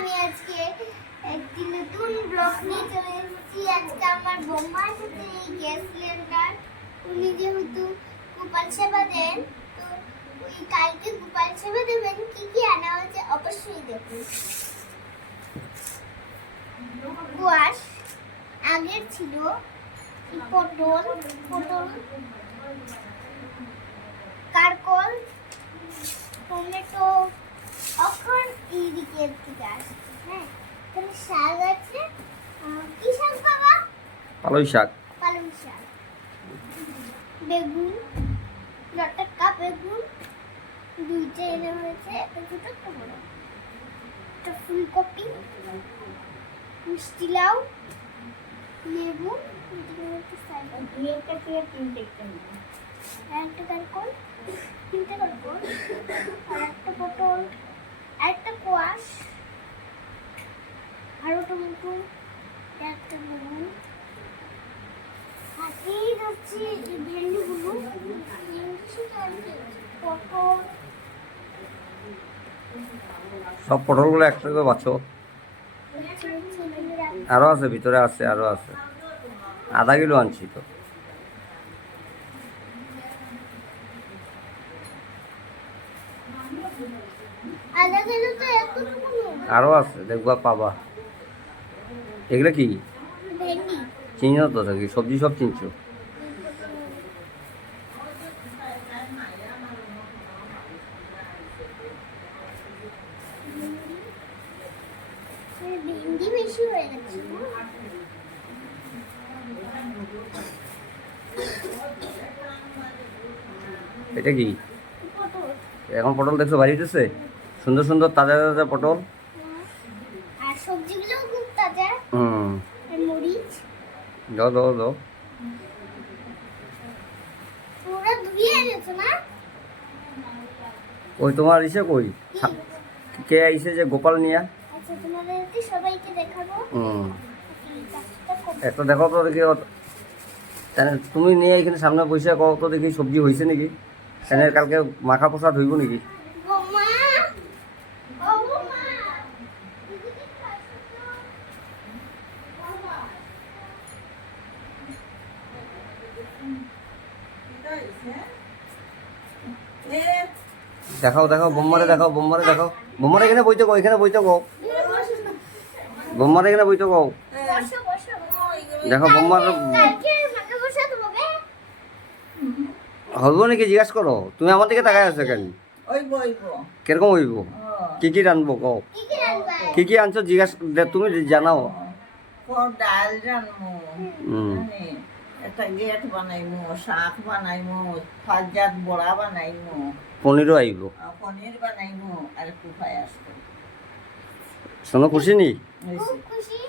আমি আজকে একটি নতুন ব্লগ নিয়ে চলে এসেছি। আজকে আমার বোম্মার সাথে এই গ্যাস সিলিন্ডার, উনি যেহেতু গোপাল সেবা দেন, তো ওই কালকে গোপাল সেবা দেবেন, কি কি আনা হয়েছে অবশ্যই দেখুন। কোয়াশ আগের ছিল, পটল কারকল, টমেটো এখন এইদিকে থেকে আসছে। হ্যাঁ, তাহলে শাক আছে। কি শাক বাবা? পালং শাক। পালং শাক, বেগুন, লটকা বেগুন দুইটা এনে হয়েছে, একটা ছোট একটা বড়, একটা ফুলকপি, মিষ্টি লাউ, লেবু, একটা কারকল, তিনটে কারকল, আর একটা পটল, আর একটা কোয়াশ, আরো টমেটো, একটা বেগুন, আর এই হচ্ছে ভেন্ডিগুলো, পটল। সব পটলগুলো একটা করে বাছো। আরো আছে, ভিতরে আছে, আরো আছে। আধা কিলো আনছি তো। আধা কিলো তো এতটুকু না। আরো আছে, দেখবা পাবা। এগুলো কি ভেন্ডি। চিনো তো থাকি, সবজি সব চিনছো। ভেন্ডি বেশি হয়ে গেছে। এটা কি পটল। এখন পটল দেখছো বাড়িতেছে? সুন্দর সুন্দর তাজা তাজা পটল। আর সবজিগুলো খুব তাজা। আর মরিচ দাও দাও দাও। পুরো ধুয়ে এনেছো না? ওই তোমার ইসে কই? কে আইছে যে গোপাল নিয়া? আচ্ছা, তোমাদেরকে সবাইকে দেখাবো। একটা দেখো তো দেখি। তাহলে তুমি নিয়ে এখানে সামনে বসে কও তো দেখি সবজি হয়েছে নাকি। তাহলে কালকে মাখা প্রসাদ হইব নাকি? বৌমা, ও বৌমা, এদিকে আসো তো। দেখাও দেখাও, বোম্মারে দেখাও, বোম্মারে দেখাও। বোম্মারে এখানে বইতে কও, এখানে বইতে কও। বোম্মারে এখানে বইতে কও। বসো বসো। দেখো বোম্মার কালকে মাকে বসে দেবো। হইব নাকি জিজ্ঞাসা করো। তুমি আমার দিকে তাকাই আছো কেন? কিরকম হইব? কি কি রানবো কও? কি কি রাখবা? কি কি আনছো জিজ্ঞাসা, তুমি জানাও। ডাল রানমু, হুম। একটা গেট বানাইমু, শাক বানাইমু, ফাজাত বড়া বানাইমু, পনিরও আইব। পনির বানাইমু, আর একটু পায়াস করবো। শোনো খুশি নি? খুব খুশি।